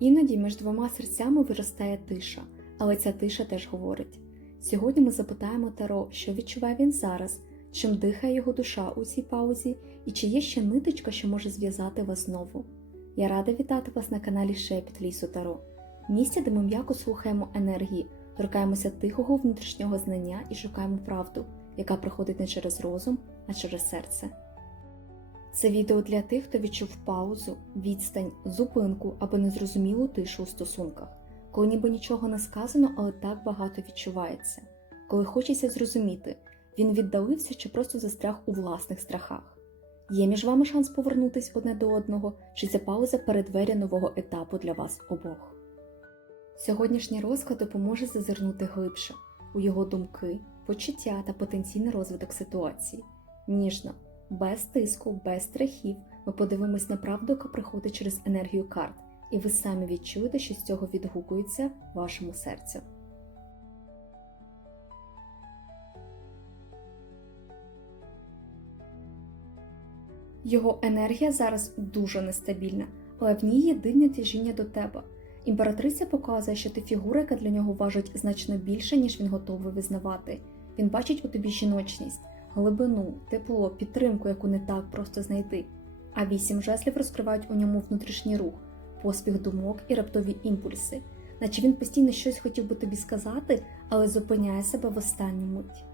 Іноді між двома серцями виростає тиша, але ця тиша теж говорить. Сьогодні ми запитаємо Таро, що відчуває він зараз, чим дихає його душа у цій паузі, і чи є ще ниточка, що може зв'язати вас знову. Я рада вітати вас на каналі Шепіт Лісу Таро, місце, де ми м'яко слухаємо енергії, торкаємося тихого внутрішнього знання і шукаємо правду, яка приходить не через розум, а через серце. Це відео для тих, хто відчув паузу, відстань, зупинку або незрозумілу тишу у стосунках, коли ніби нічого не сказано, але так багато відчувається, коли хочеться зрозуміти, він віддалився чи просто застряг у власних страхах. Є між вами шанс повернутись одне до одного, чи це пауза перед двері нового етапу для вас обох. Сьогоднішній розклад допоможе зазирнути глибше у його думки, почуття та потенційний розвиток ситуації. Ніжно, без тиску, без страхів ми подивимось на правду, яка приходить через енергію карт, і ви самі відчуєте, що з цього відгукується вашому серцю. Його енергія зараз дуже нестабільна, але в ній є дивне тяжіння до тебе. Імператриця показує, що ти фігура, яка для нього важить значно більше, ніж він готовий визнавати. Він бачить у тобі жіночність, глибину, тепло, підтримку, яку не так просто знайти. А вісім жезлів розкривають у ньому внутрішній рух, поспіх думок і раптові імпульси, наче він постійно щось хотів би тобі сказати, але зупиняє себе в останню мить.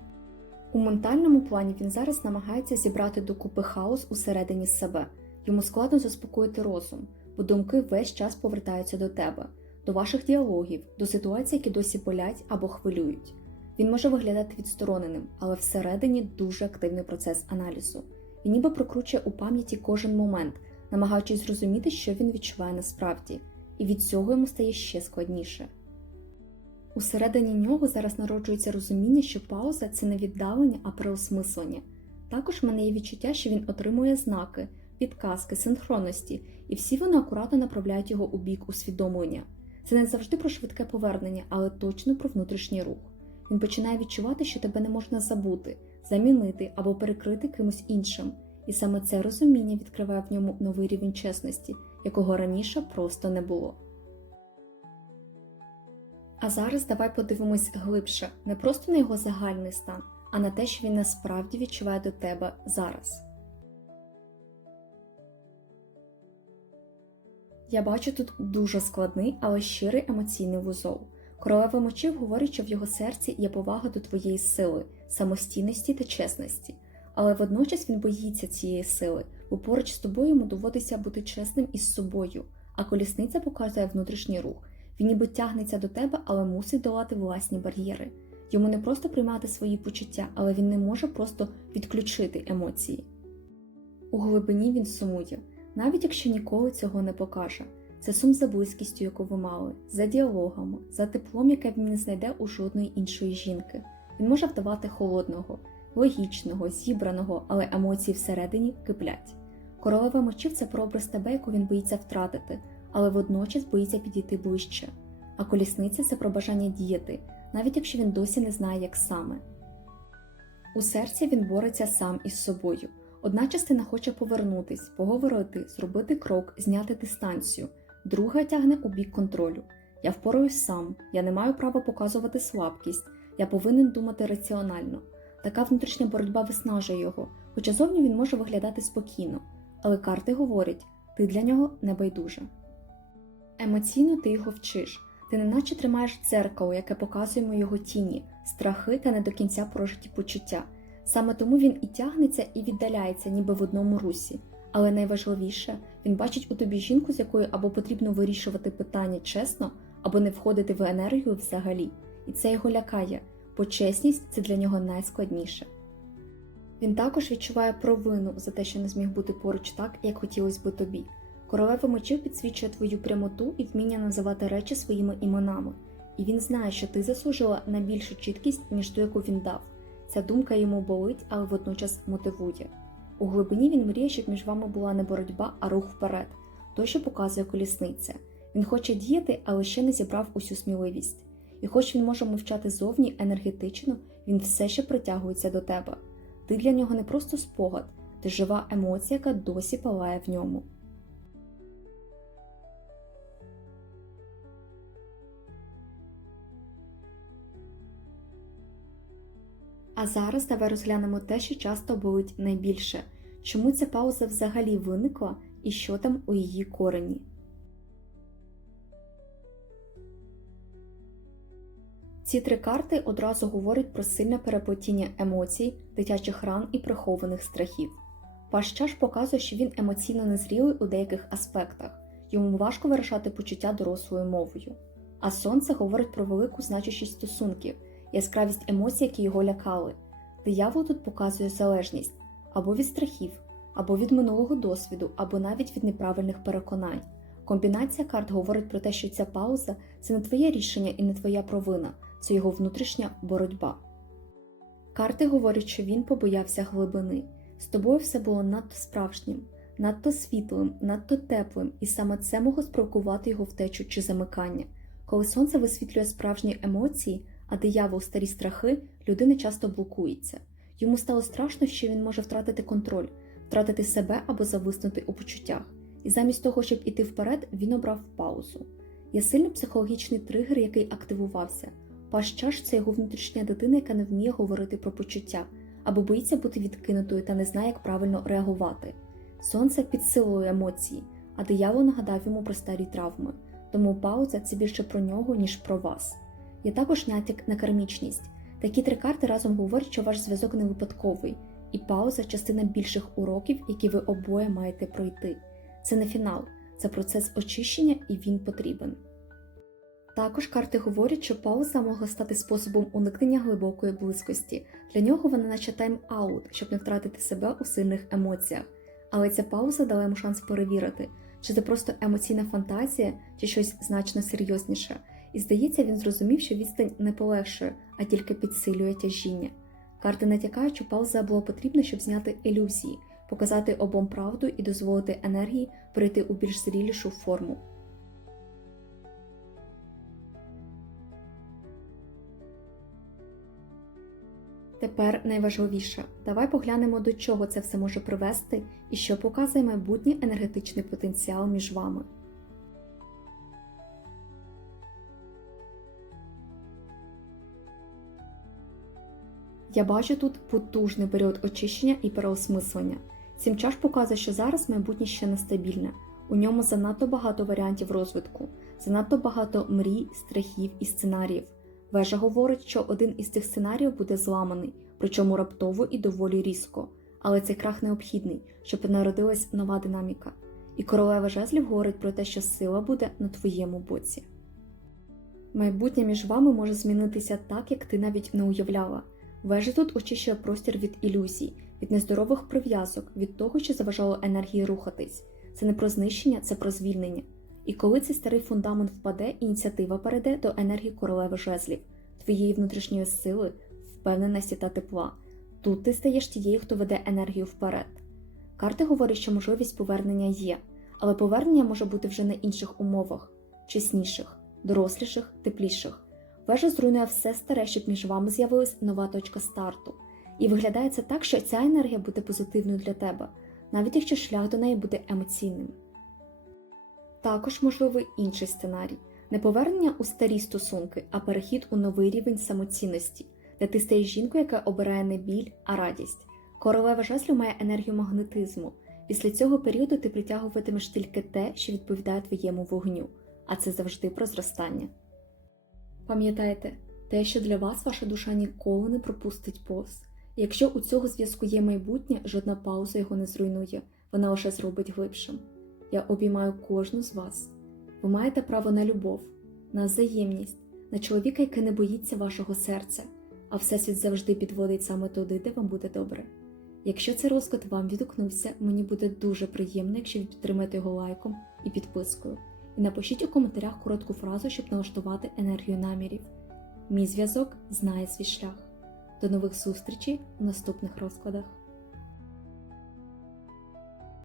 У ментальному плані він зараз намагається зібрати докупи хаос усередині себе. Йому складно заспокоїти розум, бо думки весь час повертаються до тебе, до ваших діалогів, до ситуацій, які досі болять або хвилюють. Він може виглядати відстороненим, але всередині дуже активний процес аналізу. Він ніби прокручує у пам'яті кожен момент, намагаючись зрозуміти, що він відчуває насправді, і від цього йому стає ще складніше. Усередині нього зараз народжується розуміння, що пауза це не віддалення, а переосмислення. Також в мене є відчуття, що він отримує знаки, підказки, синхронності, і всі вони акуратно направляють його у бік усвідомлення. Це не завжди про швидке повернення, але точно про внутрішній рух. Він починає відчувати, що тебе не можна забути, замінити або перекрити кимось іншим, і саме це розуміння відкриває в ньому новий рівень чесності, якого раніше просто не було. А зараз давай подивимось глибше, не просто на його загальний стан, а на те, що він насправді відчуває до тебе зараз. Я бачу тут дуже складний, але щирий емоційний вузол. Королева мечів говорить, що в його серці є повага до твоєї сили, самостійності та чесності, але водночас він боїться цієї сили, бо поруч з тобою йому доводиться бути чесним із собою, а колісниця показує внутрішній рух. Він ніби тягнеться до тебе, але мусить долати власні бар'єри. Йому не просто приймати свої почуття, але він не може просто відключити емоції. У глибині він сумує, навіть якщо ніколи цього не покаже. Це сум за близькістю, яку ви мали, за діалогами, за теплом, яке він не знайде у жодної іншої жінки. Він може вдавати холодного, логічного, зібраного, але емоції всередині киплять. Королева мечів це прообраз тебе, яку він боїться втратити, але водночас боїться підійти ближче. А колісниця це про бажання діяти, навіть якщо він досі не знає, як саме. У серці він бореться сам із собою. Одна частина хоче повернутись, поговорити, зробити крок, зняти дистанцію, друга тягне у бік контролю. Я впораюсь сам, я не маю права показувати слабкість, я повинен думати раціонально. Така внутрішня боротьба виснажує його, хоча зовні він може виглядати спокійно, але карти говорять, ти для нього не байдуже. Емоційно ти його вчиш, ти неначе тримаєш дзеркало, яке показуємо його тіні, страхи та не до кінця прожиті почуття. Саме тому він і тягнеться, і віддаляється, ніби в одному русі. Але найважливіше, він бачить у тобі жінку, з якою або потрібно вирішувати питання чесно, або не входити в енергію взагалі. І це його лякає, бо чесність це для нього найскладніше. Він також відчуває провину за те, що не зміг бути поруч так, як хотілося би тобі. Королева мечів підсвічує твою прямоту і вміння називати речі своїми іменами, і він знає, що ти заслужила на більшу чіткість, ніж ту, яку він дав. Ця думка йому болить, але водночас мотивує. У глибині він мріє, щоб між вами була не боротьба, а рух вперед, той, що показує колісниця. Він хоче діяти, але ще не зібрав усю сміливість. І хоч він може мовчати зовні енергетично, він все ще притягується до тебе. Ти для нього не просто спогад, ти жива емоція, яка досі палає в ньому. А зараз давай розглянемо те, що часто болить найбільше. Чому ця пауза взагалі виникла і що там у її корені? Ці три карти одразу говорять про сильне переплетіння емоцій, дитячих ран і прихованих страхів. Паш чаш показує, що він емоційно незрілий у деяких аспектах, йому важко вирішати почуття дорослою мовою. А сонце говорить про велику значущість стосунків, яскравість емоцій, які його лякали. Диявол тут показує залежність або від страхів, або від минулого досвіду, або навіть від неправильних переконань. Комбінація карт говорить про те, що ця пауза це не твоє рішення і не твоя провина, це його внутрішня боротьба. Карти говорять, що він побоявся глибини. З тобою все було надто справжнім, надто світлим, надто теплим, і саме це могло спровокувати його втечу чи замикання. Коли сонце висвітлює справжні емоції, а диявол старі страхи, людина часто блокується. Йому стало страшно, що він може втратити контроль, втратити себе або зависнути у почуттях. І замість того, щоб іти вперед, він обрав паузу. Є сильний психологічний тригер, який активувався. Паш чаш це його внутрішня дитина, яка не вміє говорити про почуття, або боїться бути відкинутою та не знає, як правильно реагувати. Сонце підсилує емоції, а диявол нагадав йому про старі травми. Тому пауза це більше про нього, ніж про вас. Є також натяк на кармічність. Такі три карти разом говорять, що ваш зв'язок не випадковий, і пауза частина більших уроків, які ви обоє маєте пройти. Це не фінал, це процес очищення, і він потрібен. Також карти говорять, що пауза могла стати способом уникнення глибокої близькості. Для нього вона наче тайм-аут, щоб не втратити себе у сильних емоціях. Але ця пауза дала йому шанс перевірити, чи це просто емоційна фантазія, чи щось значно серйозніше. І здається, він зрозумів, що відстань не полегшує, а тільки підсилює тяжіння. Карти натякають, що пауза була потрібна, щоб зняти ілюзії, показати обом правду і дозволити енергії перейти у більш зрілішу форму. Тепер найважливіше, давай поглянемо, до чого це все може привести і що показує майбутній енергетичний потенціал між вами. Я бачу тут потужний період очищення і переосмислення. Сім чаш показує, що зараз майбутнє ще нестабільне. У ньому занадто багато варіантів розвитку, занадто багато мрій, страхів і сценаріїв. Вежа говорить, що один із цих сценаріїв буде зламаний, причому раптово і доволі різко. Але цей крах необхідний, щоб народилась нова динаміка. І королева жезлів говорить про те, що сила буде на твоєму боці. Майбутнє між вами може змінитися так, як ти навіть не уявляла. Вежа тут очищує простір від ілюзій, від нездорових прив'язок, від того, що заважало енергії рухатись. Це не про знищення, це про звільнення. І коли цей старий фундамент впаде, ініціатива перейде до енергії королеви жезлів, твоєї внутрішньої сили, впевненості та тепла. Тут ти стаєш тією, хто веде енергію вперед. Карти говорять, що можливість повернення є, але повернення може бути вже на інших умовах чесніших, доросліших, тепліших. Вежа зруйнує все старе, щоб між вами з'явилась нова точка старту. І виглядає це так, що ця енергія буде позитивною для тебе, навіть якщо шлях до неї буде емоційним. Також можливий інший сценарій не повернення у старі стосунки, а перехід у новий рівень самоцінності, де ти стаєш жінкою, яка обирає не біль, а радість. Королева жезлів має енергію магнетизму. Після цього періоду ти притягуватимеш тільки те, що відповідає твоєму вогню, а це завжди про зростання. Пам'ятайте, те, що для вас ваша душа ніколи не пропустить повз. Якщо у цього зв'язку є майбутнє, жодна пауза його не зруйнує, вона лише зробить глибшим. Я обіймаю кожну з вас. Ви маєте право на любов, на взаємність, на чоловіка, який не боїться вашого серця, а Всесвіт завжди підводить саме туди, де вам буде добре. Якщо цей розклад вам відгукнувся, мені буде дуже приємно, якщо ви підтримаєте його лайком і підпискою. І напишіть у коментарях коротку фразу, щоб налаштувати енергію намірів. Мій зв'язок знає свій шлях. До нових зустрічей у наступних розкладах.